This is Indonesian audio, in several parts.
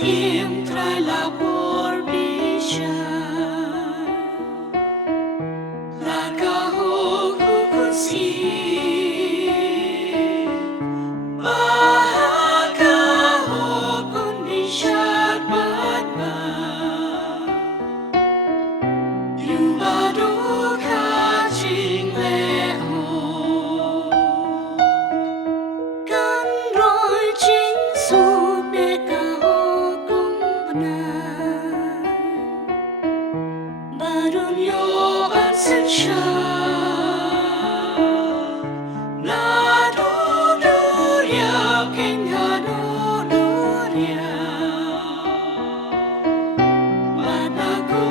siempre labor bishar la kaho kukunsi bahakaho kun bishar badba yubadu kaching leo kan roi chính su để kaho kun benar barun yo ansen sha na do do ya king ha do do ya mana ko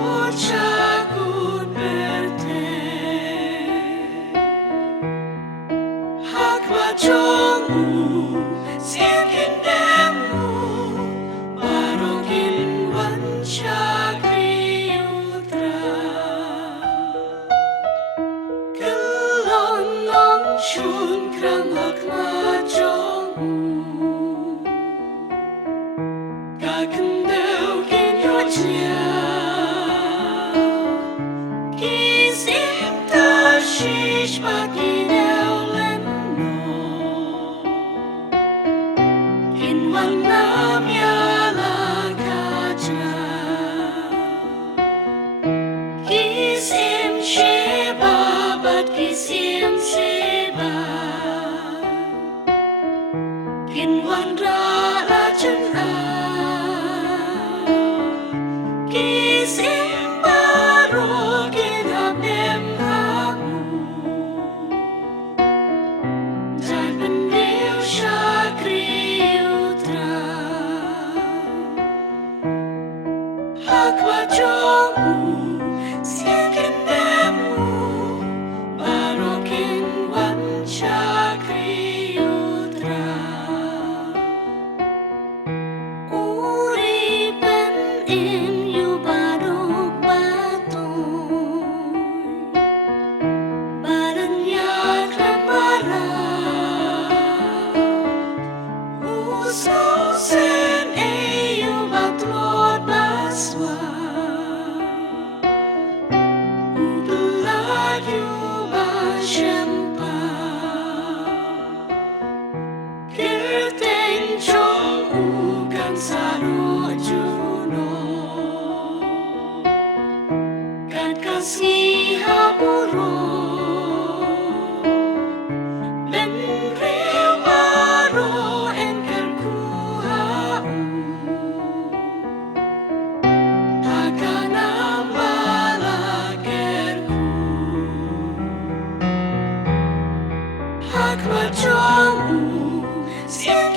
cha kun berte hak ma chong u sian kin dem u barokin wan cha kriutra kelon long shun krang hak ma chong u ka kan deu kin yo chia ki sim ta shish ma ki deu len no in wan nam ya la ka cha ki sim sheba but ki sim sheba in wan ra la chân a ki sim baro kin hab dem hab mu Jai Pandil Shakriutra Hak Wachong U Siakin Demu Barokin Wan Shakriutra Uri pen in yu barok batoy Baranyag lamara Uso sen eyu batlod baswa Ubelayu basyempa Kirteng chong ukan saro juno Kat kasngi hapuro Ben reo baro engker kuhau Hakanam balagerku Hak wachong u siang